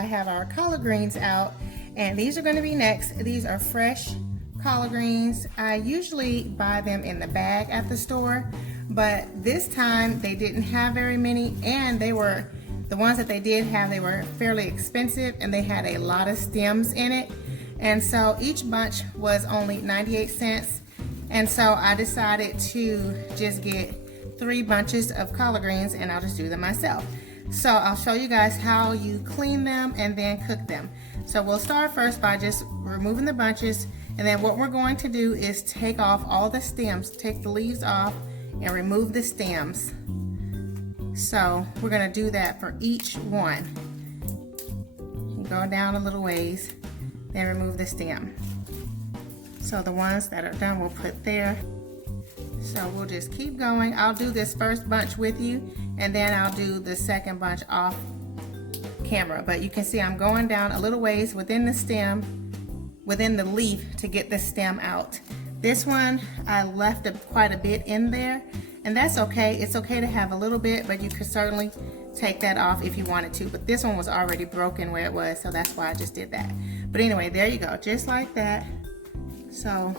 I have our collard greens out, and these are going to be next. These are fresh collard greens. I usually buy them in the bag at the store, but this time they didn't have very many, and they were, the ones that they did have, they were fairly expensive, and they had a lot of stems in it. And so each bunch was only 98 cents. And so I decided to just get 3 bunches of collard greens, and I'll just do them myself. So I'll show you guys how you clean them and then cook them. So we'll start first by just removing the bunches, and then what we're going to do is take off all the stems, take the leaves off and remove the stems. So we're going to do that for each one. Go down a little ways, then remove the stem. So the ones that are done we'll put there. So we'll just keep going. I'll do this first bunch with you, and then I'll do the second bunch off camera. But you can see I'm going down a little ways within the stem, within the leaf, to get the stem out. This one I left quite a bit in there, and that's okay. It's okay to have a little bit, but you could certainly take that off if you wanted to. But this one was already broken where it was, so that's why I just did that. But anyway, there you go, just like that. So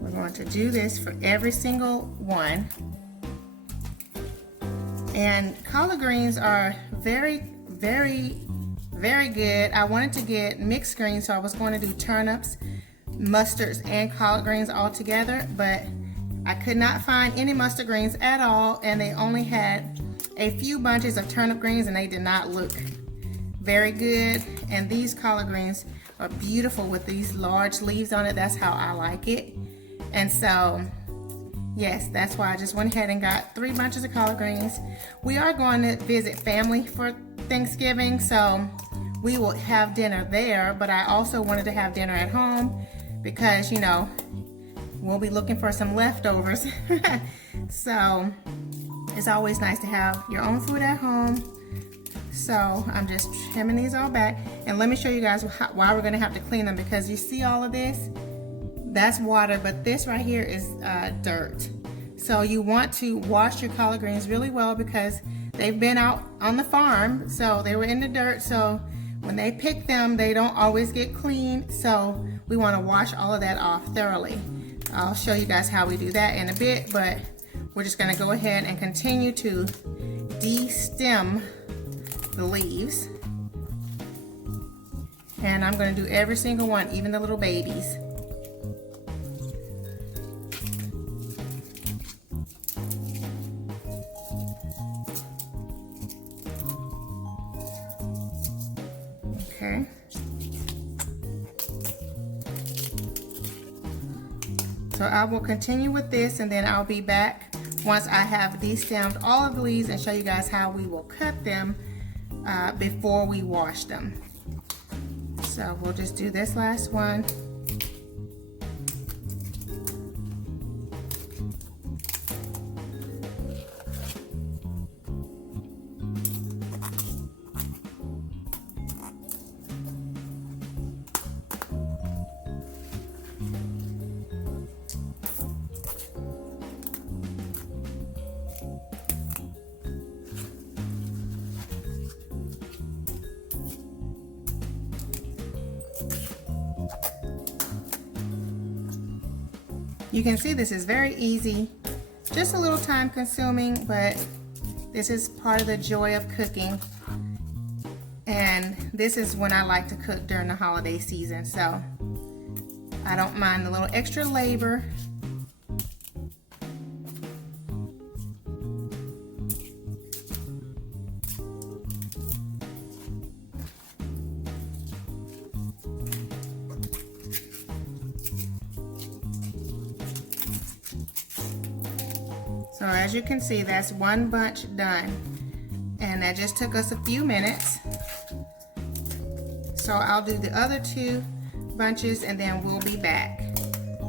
we're going to do this for every single one. And collard greens are very, very, very good. I wanted to get mixed greens, so I was going to do turnips, mustards, and collard greens all together, but I could not find any mustard greens at all, and they only had a few bunches of turnip greens, and they did not look very good. And these collard greens are beautiful with these large leaves on it. That's how I like it. And so yes, that's why I just went ahead and got 3 bunches of collard greens. We are going to visit family for Thanksgiving, so we will have dinner there, but I also wanted to have dinner at home because, you know, we'll be looking for some leftovers. So it's always nice to have your own food at home. So I'm just trimming these all back, and let me show you guys why we're going to have to clean them, because you see all of this, that's water, but this right here is dirt. So you want to wash your collard greens really well, because they've been out on the farm, so they were in the dirt, so when they pick them they don't always get clean, so we want to wash all of that off thoroughly. I'll show you guys how we do that in a bit, but we're just going to go ahead and continue to de-stem the leaves, and I'm going to do every single one, even the little babies. Okay. So I will continue with this, and then I'll be back once I have de-stemmed all of the leaves and show you guys how we will cut them before we wash them. So we'll just do this last one. You can see this is very easy, just a little time consuming, but this is part of the joy of cooking. And this is when I like to cook during the holiday season, so I don't mind the little extra labor. So as you can see, that's one bunch done, and that just took us a few minutes. So I'll do the other 2 bunches, and then we'll be back.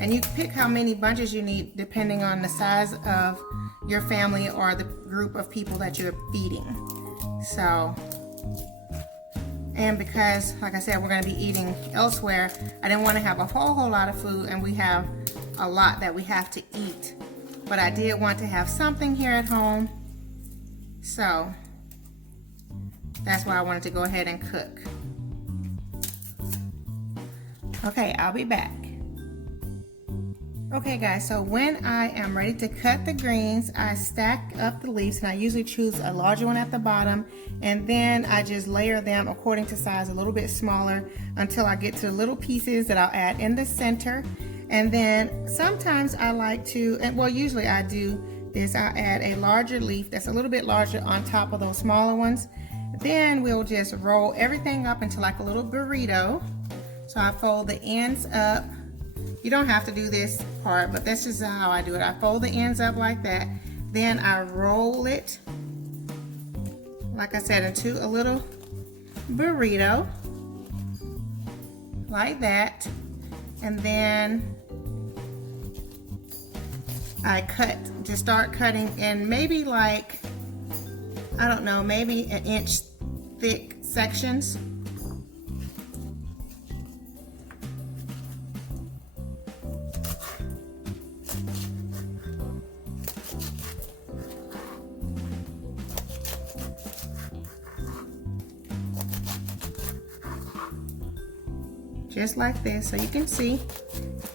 And you can pick how many bunches you need depending on the size of your family or the group of people that you're feeding. So, and because, like I said, we're going to be eating elsewhere, I didn't want to have a whole lot of food, and we have a lot that we have to eat. But I did want to have something here at home. So That's why I wanted to go ahead and cook. Okay, I'll be back. Okay guys, so when I am ready to cut the greens, I stack up the leaves, and I usually choose a larger one at the bottom, and then I just layer them according to size, a little bit smaller, until I get to the little pieces that I'll add in the center. And then sometimes I like to, and well, usually I do this, I'll add a larger leaf that's a little bit larger on top of those smaller ones. Then we'll just roll everything up into like a little burrito. So I fold the ends up. You don't have to do this part, but that's just how I do it. I fold the ends up like that. Then I roll it, like I said, into a little burrito, like that. And then I cut, just start cutting in maybe like, I don't know, maybe an inch thick sections. Just like this, so you can see,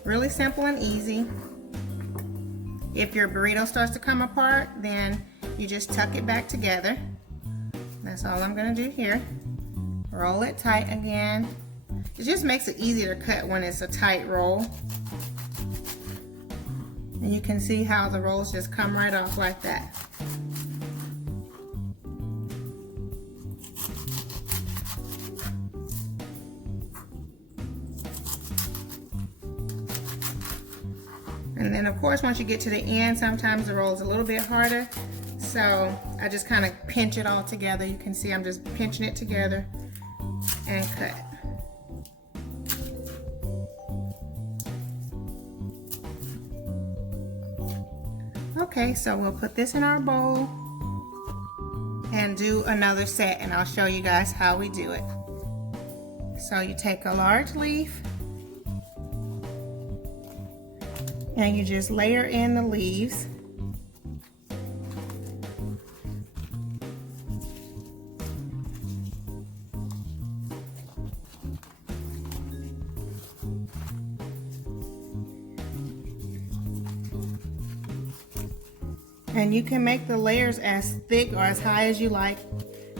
really simple and easy. If your burrito starts to come apart, then you just tuck it back together. That's all I'm gonna do here. Roll it tight again. It just makes it easier to cut when it's a tight roll. And you can see how the rolls just come right off like that. And then of course, once you get to the end, sometimes the roll is a little bit harder. So I just kind of pinch it all together. You can see I'm just pinching it together and cut. Okay, so we'll put this in our bowl and do another set, and I'll show you guys how we do it. So you take a large leaf and you just layer in the leaves. And you can make the layers as thick or as high as you like,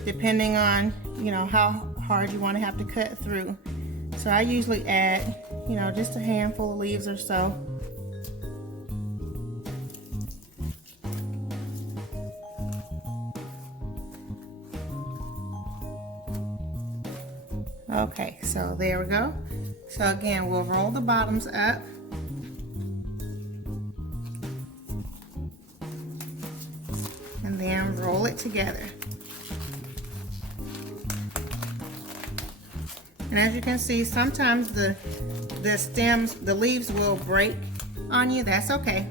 depending on, you know, how hard you want to have to cut through. So I usually add, you know, just a handful of leaves or so. Okay, so there we go. So again, we'll roll the bottoms up. And then roll it together. And as you can see, sometimes the stems, the leaves will break on you. That's okay.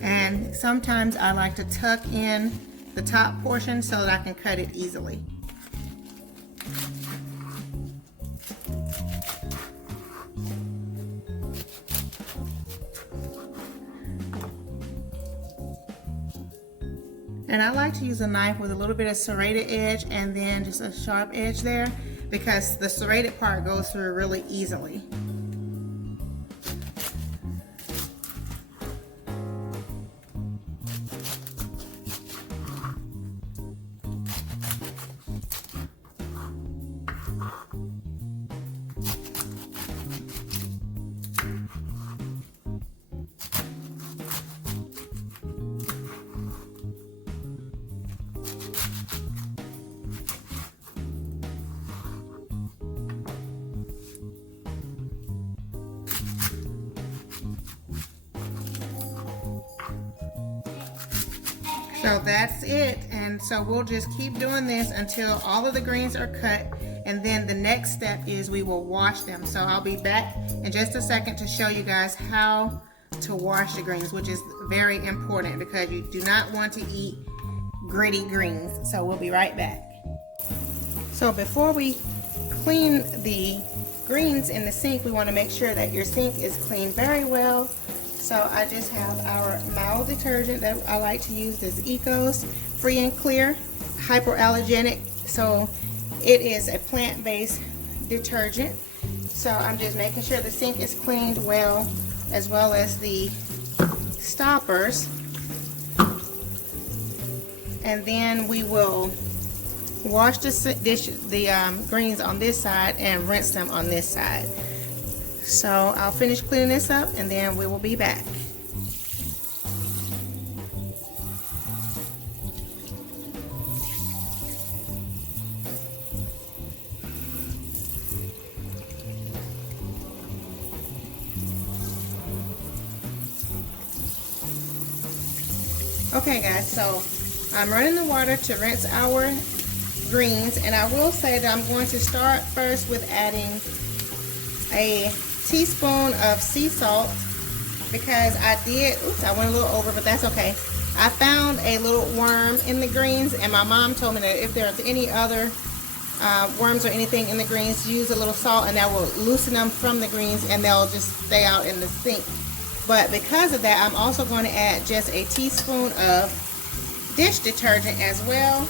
And sometimes I like to tuck in the top portion so that I can cut it easily. And I like to use a knife with a little bit of serrated edge and then just a sharp edge there, because the serrated part goes through really easily. So that's it, and so we'll just keep doing this until all of the greens are cut, and then the next step is we will wash them. So I'll be back in just a second to show you guys how to wash the greens, which is very important because you do not want to eat gritty greens. So we'll be right back. So before we clean the greens in the sink, we want to make sure that your sink is cleaned very well. So I just have our mild detergent that I like to use, this Ecos Free and Clear. hypoallergenic, so it is a plant-based detergent. So I'm just making sure the sink is cleaned well, as well as the stoppers. And then we will wash the greens on this side and rinse them on this side. So I'll finish cleaning this up and then we will be back. Okay guys, so I'm running the water to rinse our greens, and I will say that I'm going to start first with adding a teaspoon of sea salt, because I went a little over, but that's okay. I found a little worm in the greens, and my mom told me that if there's any other worms or anything in the greens, use a little salt and that will loosen them from the greens and they'll just stay out in the sink. But because of that, I'm also going to add just a teaspoon of dish detergent as well.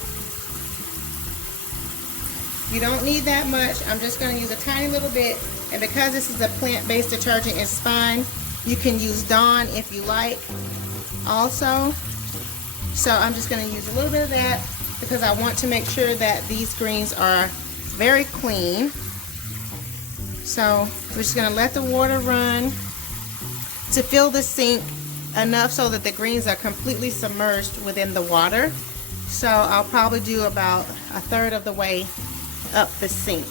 You don't need that much. I'm just going to use a tiny little bit. And because this is a plant-based detergent, it's fine. You can use Dawn if you like also. So I'm just going to use a little bit of that because I want to make sure that these greens are very clean. So we're just going to let the water run to fill the sink enough so that the greens are completely submerged within the water. So I'll probably do about a third of the way up the sink.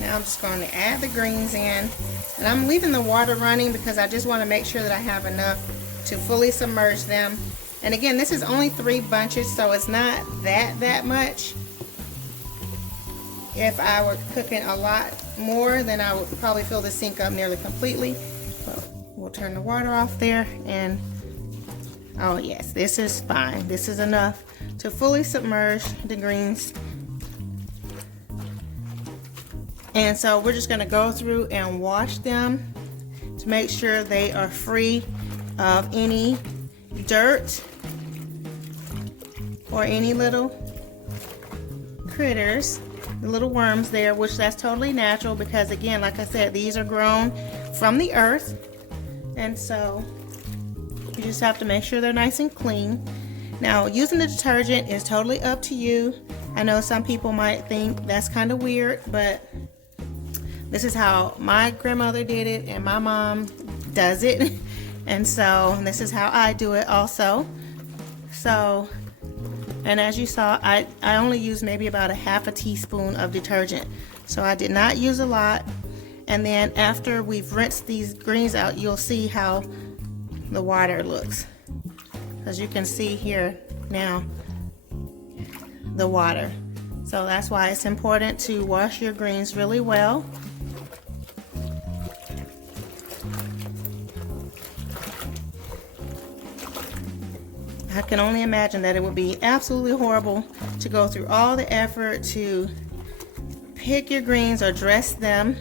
Now I'm just going to add the greens in, and I'm leaving the water running because I just want to make sure that I have enough to fully submerge them. And again, this is only 3 bunches, so it's not that much. If I were cooking a lot more, then I would probably fill the sink up nearly completely. But we'll turn the water off there, and oh yes, this is fine. This is enough to fully submerge the greens. And so we're just going to go through and wash them to make sure they are free of any dirt or any little critters, the little worms there, which that's totally natural because again, like I said, these are grown from the earth, and so you just have to make sure they're nice and clean. Now, using the detergent is totally up to you. I know some people might think that's kind of weird, but this is how my grandmother did it and my mom does it. And so this is how I do it also. So, and as you saw, I only used maybe about a half a teaspoon of detergent. So I did not use a lot. And then after we've rinsed these greens out, you'll see how the water looks. As you can see here now, the water. So that's why it's important to wash your greens really well. I can only imagine that it would be absolutely horrible to go through all the effort to pick your greens or dress them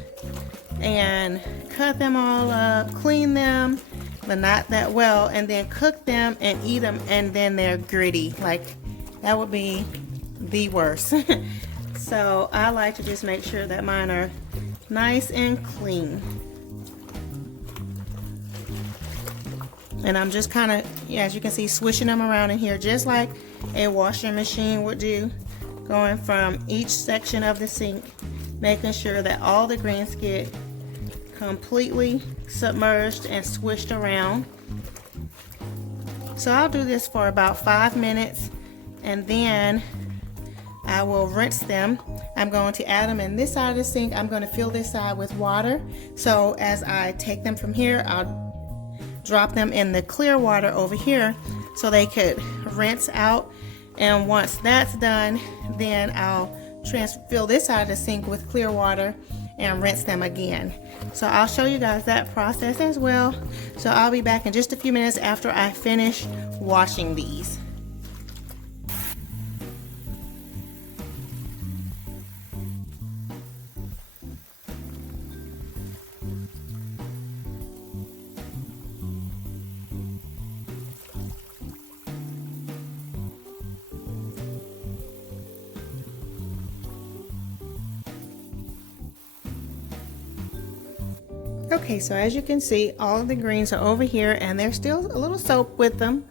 and cut them all up, clean them, but not that well, and then cook them and eat them, and then they're gritty. Like, that would be the worst. So I like to just make sure that mine are nice and clean. And I'm just kind of, as you can see, swishing them around in here just like a washing machine would do, going from each section of the sink, making sure that all the greens get completely submerged and swished around. So I'll do this for about 5 minutes, and then I will rinse them. I'm going to add them in this side of the sink. I'm going to fill this side with water. So as I take them from here, I'll drop them in the clear water over here so they could rinse out. And once that's done, then I'll fill this side of the sink with clear water and rinse them again. So I'll show you guys that process as well. So I'll be back in just a few minutes after I finish washing these. Okay, so as you can see, all of the greens are over here and there's still a little soap with them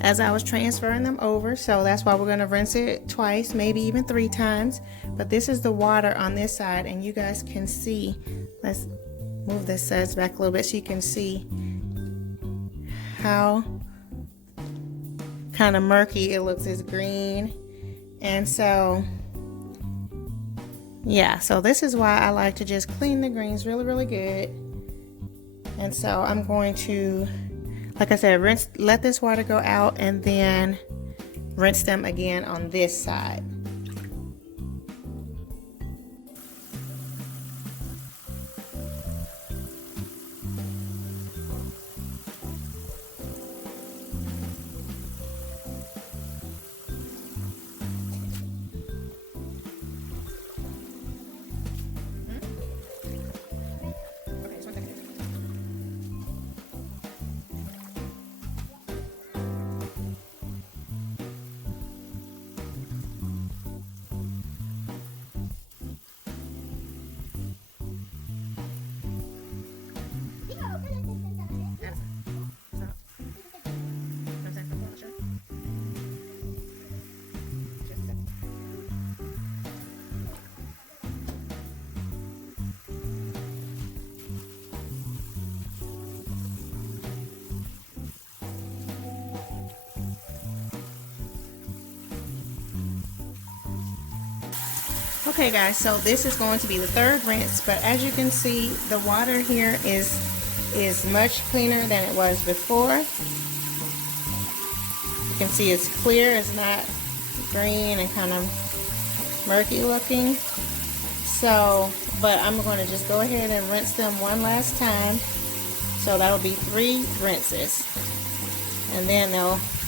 as I was transferring them over. So that's why we're going to rinse it twice, maybe even 3 times. But this is the water on this side, and you guys can see, let's move this suds back a little bit so you can see how kind of murky it looks. It's green. And so yeah, so this is why I like to just clean the greens really good. And so I'm going to, like I said, let this water go out and then rinse them again on this side. Okay guys, so this is going to be the 3rd rinse, but as you can see, the water here is much cleaner than it was before. You can see it's clear, it's not green and kind of murky looking. So, but I'm going to just go ahead and rinse them one last time. So that'll be 3 rinses. And then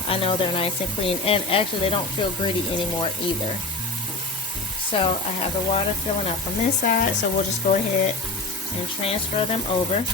I know they're nice and clean, and actually they don't feel gritty anymore either. So I have the water filling up on this side, so we'll just go ahead and transfer them over.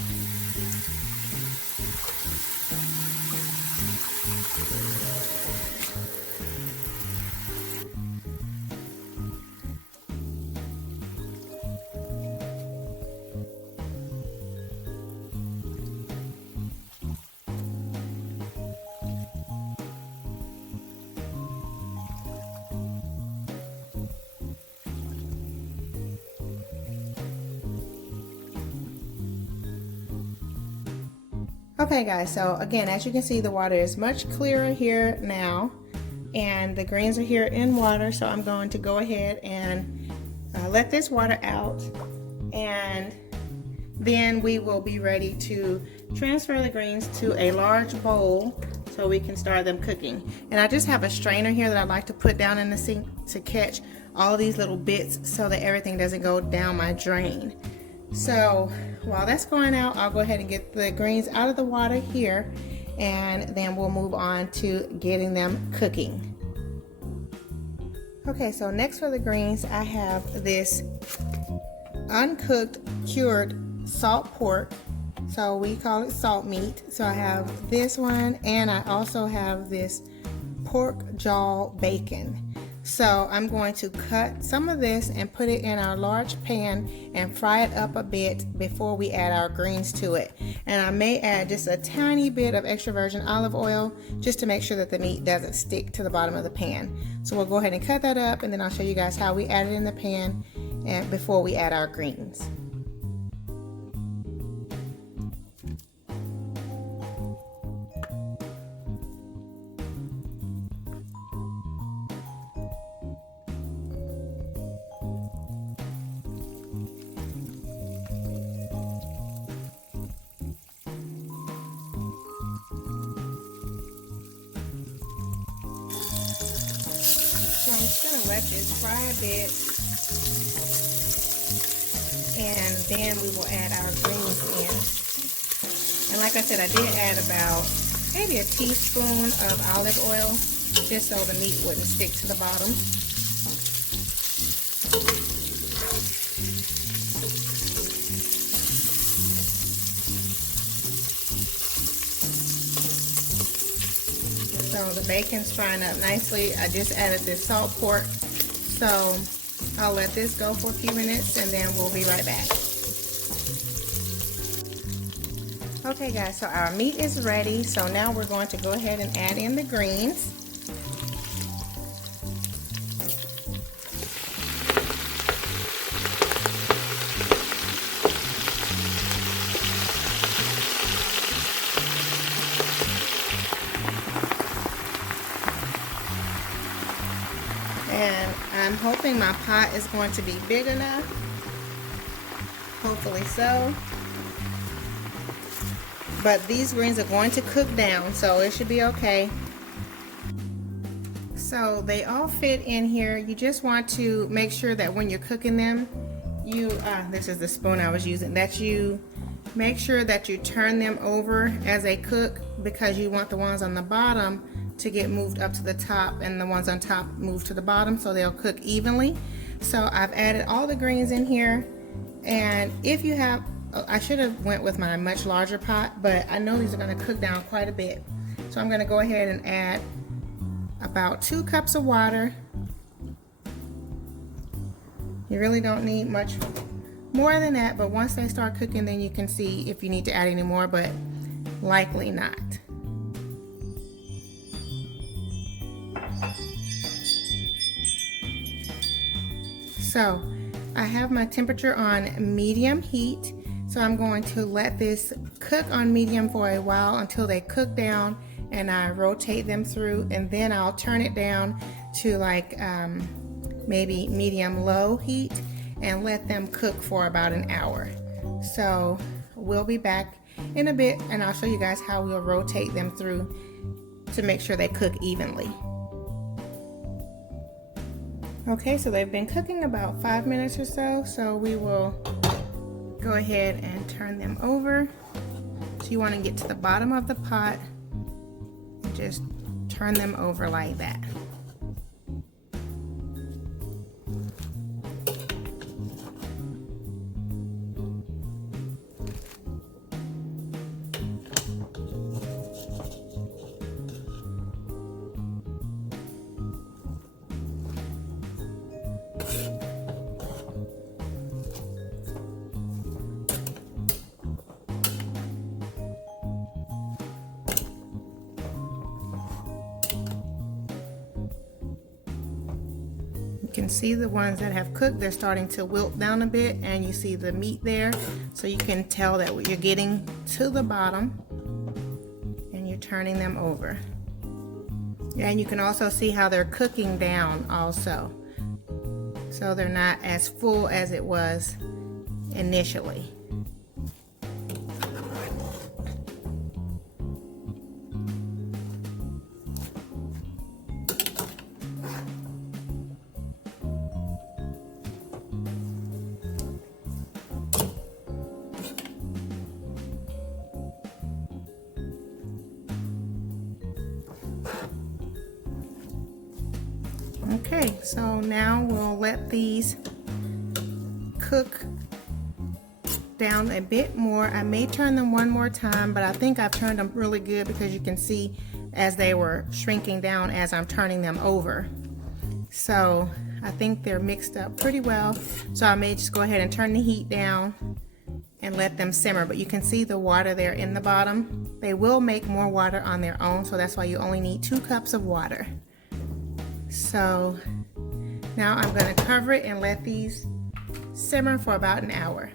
Okay guys, so again, as you can see, the water is much clearer here now, and the greens are here in water. So I'm going to go ahead and let this water out, and then we will be ready to transfer the greens to a large bowl so we can start them cooking. And I just have a strainer here that I like to put down in the sink to catch all these little bits so that everything doesn't go down my drain. So while that's going out, I'll go ahead and get the greens out of the water here, and then we'll move on to getting them cooking. Okay, so next for the greens, I have this uncooked cured salt pork. So we call it salt meat. So I have this one, and I also have this pork jaw bacon. So I'm going to cut some of this and put it in our large pan and fry it up a bit before we add our greens to it. And I may add just a tiny bit of extra virgin olive oil just to make sure that the meat doesn't stick to the bottom of the pan. So we'll go ahead and cut that up, and then I'll show you guys how we add it in the pan and before we add our greens. I'm just going to let this fry a bit, and then we will add our greens in. And like I said, I did add about maybe a teaspoon of olive oil just so the meat wouldn't stick to the bottom. So the bacon's frying up nicely. I just added this salt pork. So I'll let this go for a few minutes, and then we'll be right back. Okay guys, so our meat is ready. So now we're going to go ahead and add in the greens. And I'm hoping my pot is going to be big enough. Hopefully so. But these greens are going to cook down, so it should be okay. So they all fit in here. You just want to make sure that when you're cooking them, this is the spoon I was using, that you make sure that you turn them over as they cook, because you want the ones on the bottom to get moved up to the top and the ones on top move to the bottom, so they'll cook evenly. So I've added all the greens in here, and if you have, I should have went with my much larger pot, but I know these are going to cook down quite a bit. So I'm going to go ahead and add about 2 cups of water. You really don't need much more than that, but once they start cooking, then you can see if you need to add any more, but likely not. So I have my temperature on medium heat. So I'm going to let this cook on medium for a while until they cook down, and I rotate them through, and then I'll turn it down to like maybe medium low heat and let them cook for about an hour. So we'll be back in a bit and I'll show you guys how we'll rotate them through to make sure they cook evenly. Okay, so they've been cooking about 5 minutes or so, so we will go ahead and turn them over. So you want to get to the bottom of the pot and just turn them over like that. You can see the ones that have cooked, they're starting to wilt down a bit, and you see the meat there, so you can tell that you're getting to the bottom and you're turning them over. And you can also see how they're cooking down also, so they're not as full as it was initially. Okay, so now we'll let these cook down a bit more. I may turn them one more time, but I think I've turned them really good because you can see as they were shrinking down as I'm turning them over. So I think they're mixed up pretty well. So I may just go ahead and turn the heat down and let them simmer, but you can see the water there in the bottom. They will make more water on their own, so that's why you only need 2 cups of water. So now I'm going to cover it and let these simmer for about an hour.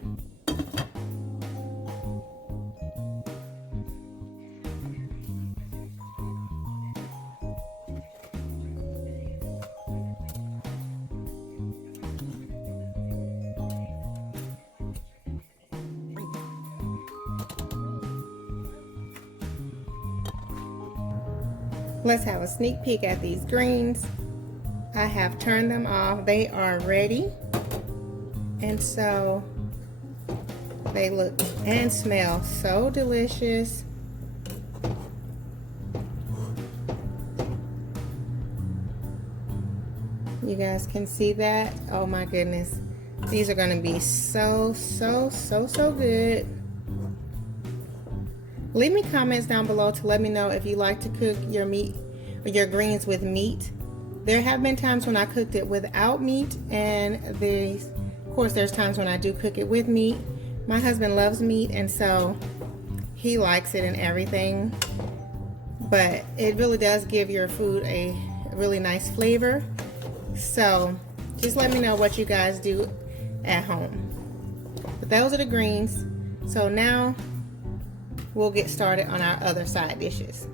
Let's have a sneak peek at these greens. I have turned them off. They are ready. And so they look and smell so delicious. You guys can see that? Oh my goodness. These are gonna be so good. Leave me comments down below to let me know if you like to cook your meat or your greens with meat. There have been times when I cooked it without meat, and of course there's times when I do cook it with meat. My husband loves meat, and so he likes it and everything, but it really does give your food a really nice flavor. So just let me know what you guys do at home. But those are the greens. So now we'll get started on our other side dishes.